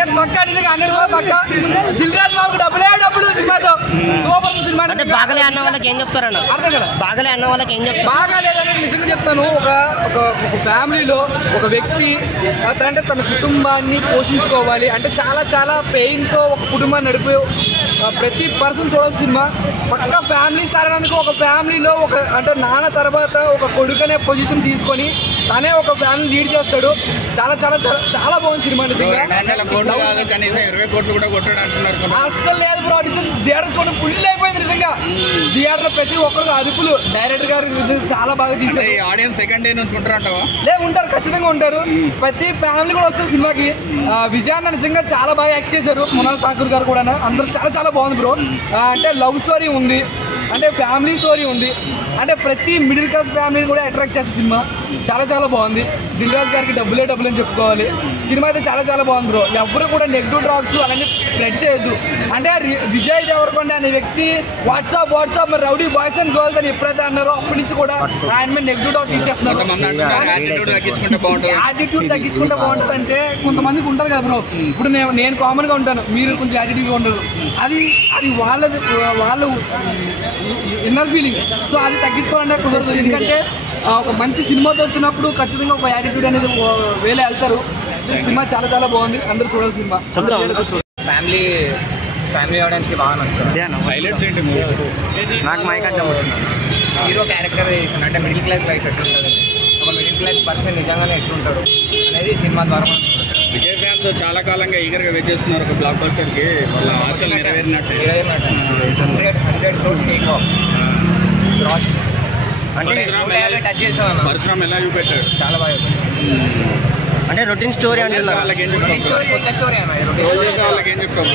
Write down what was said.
Yes పక్కా నిజంగా 100 పక్కా. దిల్ రాజు బాబుకి డబ్బులు సినిమాతో సూపర్ సినిమా. అంటే బాగలే అన్న వాళ్ళకి ఏం చెప్తారన్న? అర్థం కదా, బాగలే అన్న వాళ్ళకి ఏం చెప్తారు? బాగాలేదని నిజంగా చెప్తాను. ఒక ఫ్యామిలీలో ఒక వ్యక్తి అంటే తన కుటుంబాన్ని పోషించుకోవాలి అంటే చాలా పెయిన్తో ఒక కుటుంబాన్ని నడిపే ప్రతి పర్సన్ చూడాల్సిన సినిమా. పక్కా ఫ్యామిలీ స్టార్ అనేందుకు ఒక ఫ్యామిలీలో ఒక అంటే నాన్న తర్వాత ఒక కొడుకు అనే పొజిషన్ తీసుకొని తనే ఒక ఫ్యామిలీ లీడ్ చేస్తాడు. చాలా బాగుంది సినిమా నిజంగా. అస్సలు లేదు బ్రో, థియేటర్ చూడండి ఫుల్ అయిపోయింది నిజంగా. థియేటర్ ప్రతి ఒక్కరు అదుపులు డైరెక్టర్ గారు చాలా బాగా తీశారు. ఆడియన్స్ సెకండ్ డే నుంచి ఉంటారు ఉంటారు, ఖచ్చితంగా ఉంటారు. ప్రతి ఫ్యామిలీ కూడా వస్తారు సినిమాకి. విజయాన్న నిజంగా చాలా బాగా యాక్ట్ చేశారు. మృణాల్ ఠాకూర్ గారు కూడా అందరూ చాలా బాగుంది బ్రో. అంటే లవ్ స్టోరీ ఉంది, అంటే ఫ్యామిలీ స్టోరీ ఉంది, అంటే ప్రతి మిడిల్ క్లాస్ ఫ్యామిలీని కూడా అట్రాక్ట్ చేసే సినిమా. చాలా బాగుంది. దిల్ రాజు గారికి డబ్బులే అని చెప్పుకోవాలి. సినిమా అయితే చాలా బాగుంది బ్రో. ఎవరు కూడా నెగిటివ్ టాక్స్ అలాగే స్ప్రెడ్ చేయొద్దు. అంటే విజయ్ దేవరకొండ అనే వ్యక్తి వాట్సాప్ మరి రౌడీ బాయ్స్ అండ్ గర్ల్స్ అని ఎప్పుడైతే అన్నారో అప్పటి నుంచి కూడా ఆయన మీద నెగిటివ్ టాక్ ఇచ్చేస్తున్నారు. యాటిట్యూడ్ తగ్గించుకుంటే బాగుంటుంది అంటే కొంతమందికి ఉంటుంది కదా బ్రో. ఇప్పుడు నేను కామన్గా ఉంటాను, మీరు కొంచెం యాటిట్యూడ్గా ఉంటారు. అది వాళ్ళ ఇన్నర్ ఫీలింగ్. సో అది తగ్గించుకోవాలంటే కుదరదు. ఎందుకంటే ఒక మంచి సినిమాతో వచ్చినప్పుడు ఖచ్చితంగా ఒక యాటిట్యూడ్ అనేది వేలే వెళ్తారు. సినిమా చాలా బాగుంది, అందరూ చూడాలి సినిమా. ఫ్యామిలీ ఆడియన్స్కి బాగా నచ్చుతుంది. హైలైట్స్ ఏంటి మూవీ? నాకు మైక్ అంటే వచ్చింది. హీరో క్యారెక్టర్ అంటే మిడిల్ క్లాస్ లైఫ్ ఎట్లుంటుంది, ఒక మిడిల్ క్లాస్ పర్సన్ నిజంగానే ఎట్లుంటాడు అనేది సినిమా ద్వారా మనం విజయ్ ఫ్యాన్స్ చాలా కాలంగా ఈగర్గా వెయిట్ చేస్తున్నారు ఒక బ్లాక్ బస్టర్కి. వాళ్ళ ఆశలు నెరవేరినట్టు 100 crores టేక్ ఆఫ్ క్రాస్. అంటే టచ్ చేసాను. పరశురామ్ ఎలా చూపెట్టాడు? చాలా బాగా. అంటే రొటీన్ స్టోరీ అంటే వాళ్ళకి ఏం చెప్తావు? కొత్త స్టోరీ అన్న. వాళ్ళకి ఏం చెప్తావు?